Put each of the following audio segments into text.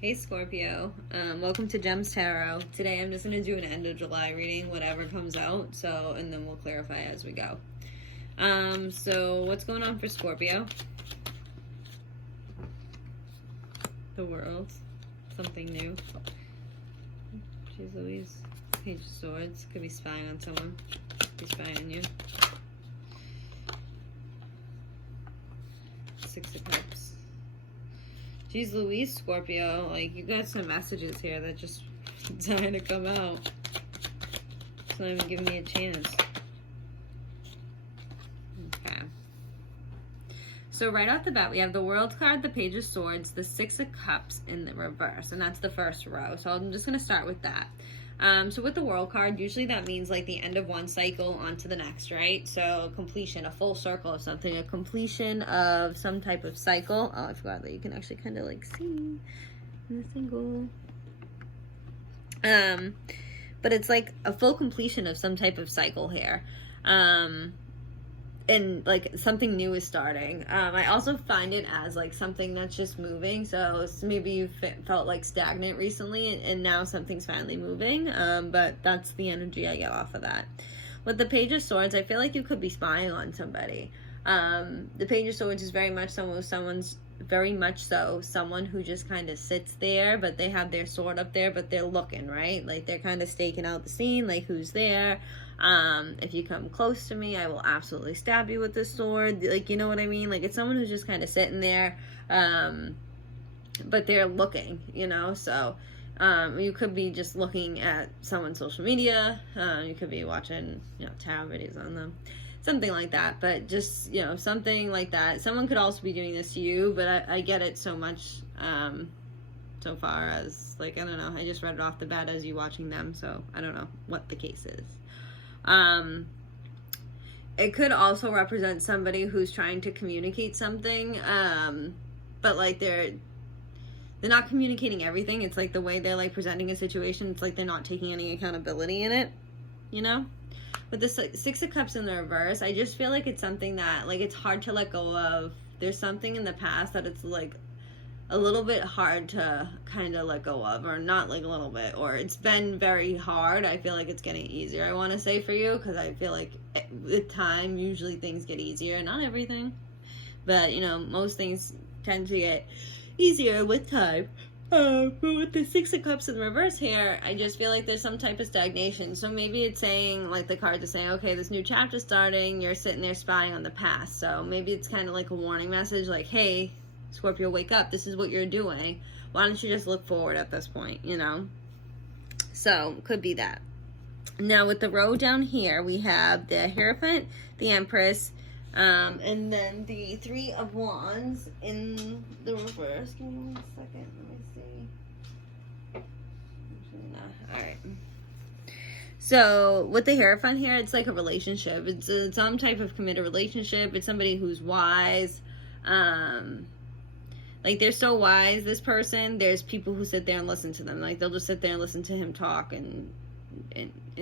Hey Scorpio, welcome to Gems Tarot. Today I'm just going to do an end of July reading, whatever comes out, and then we'll clarify as we go. So what's going on for Scorpio? The world, something new. Jeez Louise, Page of Swords, could be spying on someone, could be spying on you. Six of Cups. Jeez Louise, Scorpio, like, you got some messages here that just trying to come out. It's not even giving me a chance. Okay. So right off the bat, we have the World card, the Page of Swords, the Six of Cups in the reverse, and that's the first row. So I'm just going to start with that. So with the World card, usually that means like the end of one cycle onto the next, right? So completion, a full circle of something, a completion of some type of cycle. Oh, I forgot that you can actually kind of like see in the single. But it's like a full completion of some type of cycle here. And like something new is starting. I also find it as like something that's just moving. So maybe you felt like stagnant recently and now something's finally moving. But that's the energy I get off of that. With the Page of Swords, I feel like you could be spying on somebody. The Page of Swords is very much someone who just kind of sits there, but they have their sword up there, but they're looking, right? Like they're kind of staking out the scene, like who's there. If you come close to me, I will absolutely stab you with this sword. Like, you know what I mean? Like, it's someone who's just kind of sitting there, but they're looking, you know? So, you could be just looking at someone's social media. You could be watching, tarot videos on them. Something like that, but just, something like that. Someone could also be doing this to you, but I get it so much, so far as, like, I don't know. I just read it off the bat as you watching them, so I don't know what the case is. It could also represent somebody who's trying to communicate something, but like they're not communicating everything. It's like the way they're like presenting a situation, it's like they're not taking any accountability in it, With the Six of Cups in the reverse, I just feel like it's something that like it's hard to let go of. There's something in the past that it's like a little bit hard to kind of let go of, or not like a little bit, or it's been very hard. I feel like it's getting easier, I want to say, for you, because I feel like with time, usually things get easier. Not everything, but most things tend to get easier with time. But with the Six of Cups in the reverse here, I just feel like there's some type of stagnation. So maybe it's saying, like the cards are saying, okay, this new chapter starting, you're sitting there spying on the past. So maybe it's kind of like a warning message, like, hey, Scorpio, wake up. This is what you're doing. Why don't you just look forward at this point, So, could be that. Now, with the row down here, we have the Hierophant, the Empress, and then the Three of Wands in the reverse. Give me 1 second. Let me see. Alright. So, with the Hierophant here, it's like a relationship. It's some type of committed relationship. It's somebody who's wise. Like, they're so wise, this person. There's people who sit there and listen to them. Like, they'll just sit there and listen to him talk and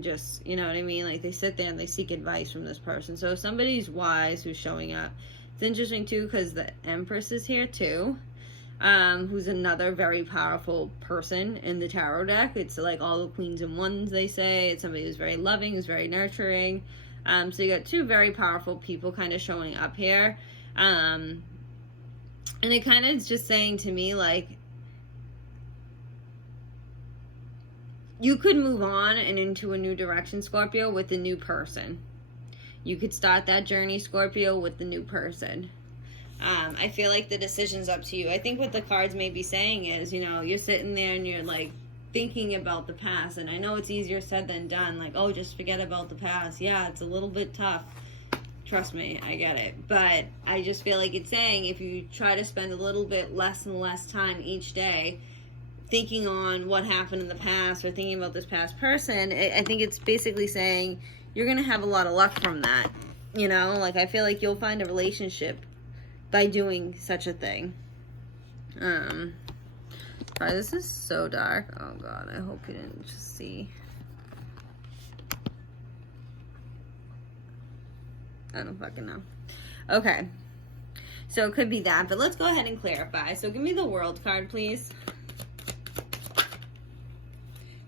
just, you know what I mean? Like, they sit there and they seek advice from this person. So if somebody's wise who's showing up, it's interesting, too, because the Empress is here, too, who's another very powerful person in the tarot deck. It's like all the queens and ones, they say. It's somebody who's very loving, who's very nurturing. So you got two very powerful people kind of showing up here. And it kind of is just saying to me, like, you could move on and into a new direction, Scorpio, with a new person. You could start that journey, Scorpio, with the new person. I feel like the decision's up to you. I think what the cards may be saying is, you're sitting there and you're, like, thinking about the past. And I know it's easier said than done. Like, oh, just forget about the past. Yeah, it's a little bit tough. Trust me, I get it. But I just feel like it's saying if you try to spend a little bit less and less time each day thinking on what happened in the past or thinking about this past person, I think it's basically saying you're going to have a lot of luck from that. Like, I feel like you'll find a relationship by doing such a thing. Sorry, this is so dark. Oh, God, I hope you didn't just see. I don't fucking know. Okay. So it could be that, but let's go ahead and clarify. So give me the World card, please.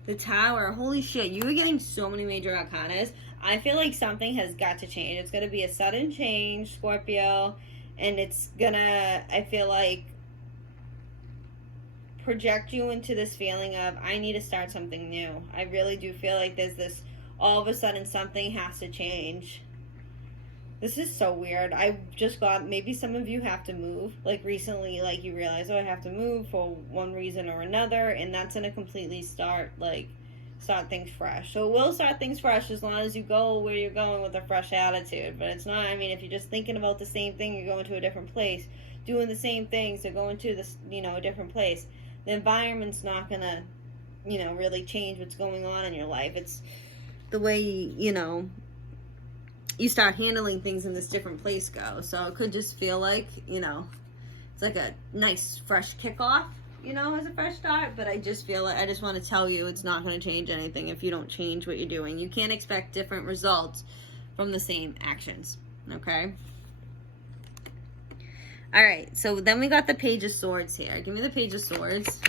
The Tower. Holy shit. You were getting so many major arcanas. I feel like something has got to change. It's going to be a sudden change, Scorpio. And it's going to, I feel like, project you into this feeling of, I need to start something new. I really do feel like there's this, all of a sudden something has to change. This is so weird. I just got, maybe some of you have to move. Like recently, like you realize, oh, I have to move for one reason or another. And that's going to completely start things fresh. So it will start things fresh as long as you go where you're going with a fresh attitude. But it's not, I mean, if you're just thinking about the same thing, you're going to a different place. Doing the same things, you're going to this, a different place. The environment's not going to, really change what's going on in your life. It's the way, you start handling things in this different place go. So it could just feel like, it's like a nice fresh kickoff, as a fresh start. But I just feel like, I just want to tell you, it's not going to change anything if you don't change what you're doing. You can't expect different results from the same actions. Okay? All right. So then we got the Page of Swords here. Give me the Page of Swords.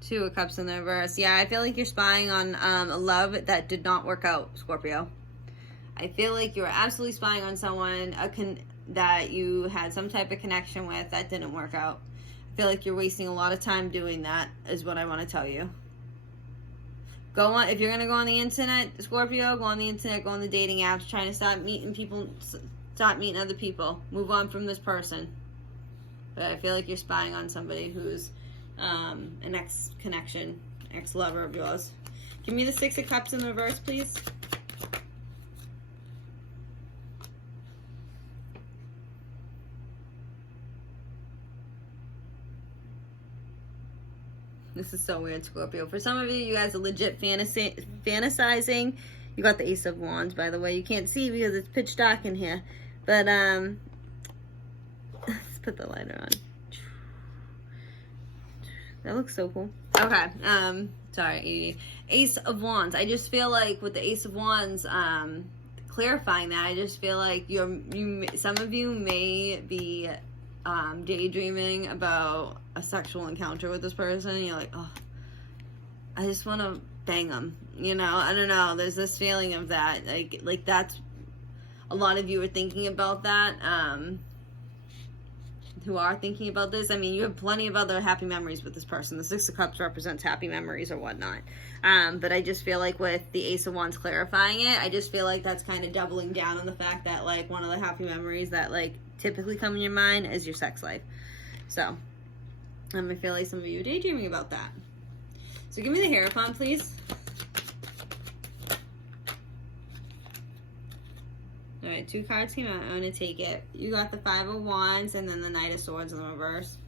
Two of Cups in the reverse. Yeah, I feel like you're spying on a love that did not work out, Scorpio. I feel like you're absolutely spying on someone that you had some type of connection with that didn't work out. I feel like you're wasting a lot of time doing that, is what I want to tell you. Go on, if you're going to go on the internet, Scorpio, go on the internet, go on the dating apps, trying to stop meeting people, stop meeting other people. Move on from this person. But I feel like you're spying on somebody who's an ex-connection, ex-lover of yours. Give me the Six of Cups in the reverse, please. This is so weird, Scorpio. For some of you, you guys are legit fantasizing. You got the Ace of Wands, by the way. You can't see because it's pitch dark in here. But, let's put the lighter on. That looks so cool. Okay, sorry. Ace of Wands. I just feel like with the Ace of Wands, clarifying that, I just feel like some of you may be daydreaming about a sexual encounter with this person. And you're like, oh, I just want to bang them. I don't know. There's this feeling of that. Like that's, a lot of you are thinking about that. Who are thinking about this. I mean, you have plenty of other happy memories with this person. The Six of Cups represents happy memories or whatnot. But I just feel like with the Ace of Wands clarifying it, I just feel like that's kind of doubling down on the fact that, like, one of the happy memories that, like, typically come in your mind is your sex life. So, I feel like some of you are daydreaming about that. So give me the Hierophant, please. All right, two cards came out. I'm going to take it. You got the Five of Wands and then the Knight of Swords in the reverse.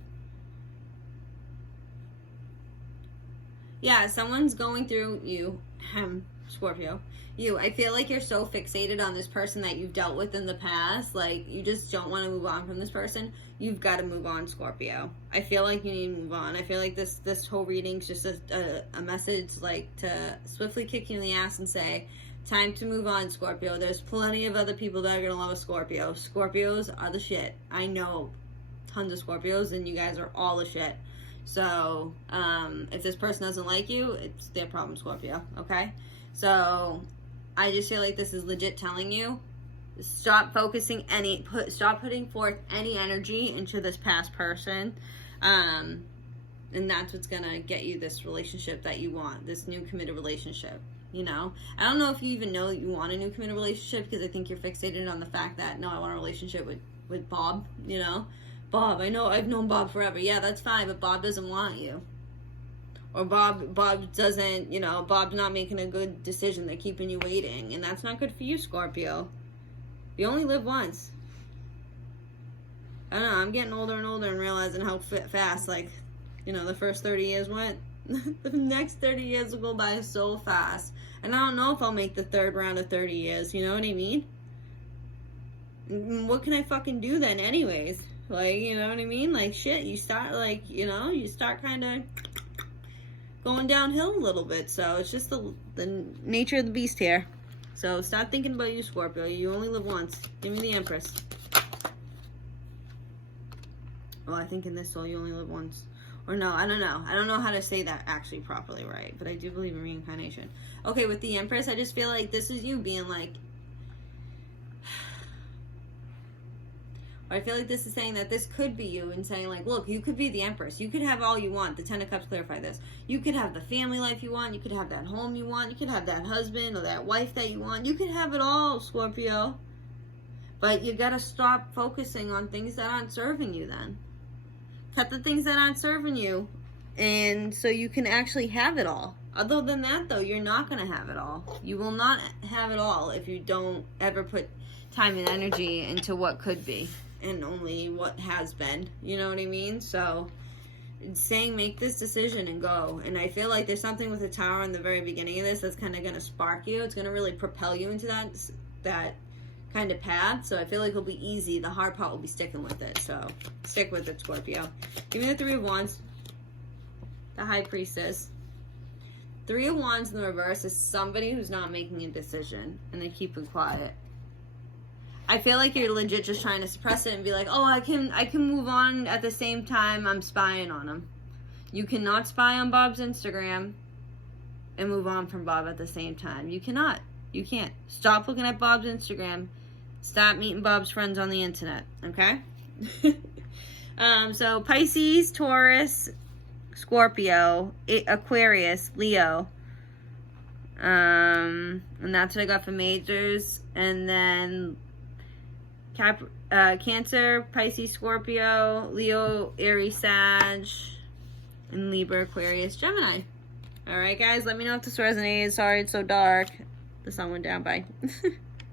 Yeah, someone's going through you, Scorpio. I feel like you're so fixated on this person that you've dealt with in the past. Like, you just don't want to move on from this person. You've got to move on, Scorpio. I feel like you need to move on. I feel like this whole reading's just a message, like, to swiftly kick you in the ass and say, time to move on, Scorpio. There's plenty of other people that are going to love a Scorpio. Scorpios are the shit. I know tons of Scorpios, and you guys are all the shit. So, if this person doesn't like you, it's their problem, Scorpio, okay? So, I just feel like this is legit telling you, stop focusing stop putting forth any energy into this past person. And that's what's going to get you this relationship that you want, this new committed relationship. I don't know if you even know that you want a new committed relationship, because I think you're fixated on the fact that, no, I want a relationship with Bob, Bob, I know I've known Bob forever. Yeah, that's fine, but Bob doesn't want you. Or Bob doesn't, Bob's not making a good decision. They're keeping you waiting, and that's not good for you, Scorpio. You only live once. I don't know, I'm getting older and older and realizing how fast, the first 30 years went. The next 30 years will go by so fast. And I don't know if I'll make the third round of 30 years, you know what I mean? What can I fucking do then anyways? You know what I mean? Shit, you start, you start kind of going downhill a little bit. So it's just the nature of the beast here. So stop thinking about you, Scorpio. You only live once. Give me the Empress. Well, I think in this soul you only live once. Or no, I don't know. I don't know how to say that actually properly right, but I do believe in reincarnation. Okay, with the Empress, I just feel like this is you being like, I feel like this is saying that this could be you and saying like, look, you could be the Empress. You could have all you want. The Ten of Cups clarify this. You could have the family life you want. You could have that home you want. You could have that husband or that wife that you want. You could have it all, Scorpio. But you got to stop focusing on things that aren't serving you then. Cut the things that aren't serving you, and so you can actually have it all. Other than that, though, you're not going to have it all. You will not have it all if you don't ever put time and energy into what could be and only what has been. You know what I mean? So it's saying make this decision and go. And I feel like there's something with the Tower in the very beginning of this that's kind of going to spark you. It's going to really propel you into that kind of path. So I feel like it'll be easy. The hard part will be sticking with it. So stick with it, Scorpio. Give me the Three of Wands. The High Priestess. Three of Wands in the reverse is somebody who's not making a decision and they keep it quiet. I feel like you're legit just trying to suppress it and be like, oh, I can move on at the same time I'm spying on him. You cannot spy on Bob's Instagram and move on from Bob at the same time. You cannot. You can't. Stop looking at Bob's Instagram. Stop meeting Bob's friends on the internet. Okay? So Pisces, Taurus, Scorpio, Aquarius, Leo. And that's what I got for majors. And then Cancer, Pisces, Scorpio, Leo, Aries, Sag, and Libra, Aquarius, Gemini. Alright guys, let me know if this resonates. Sorry it's so dark. The sun went down. Bye.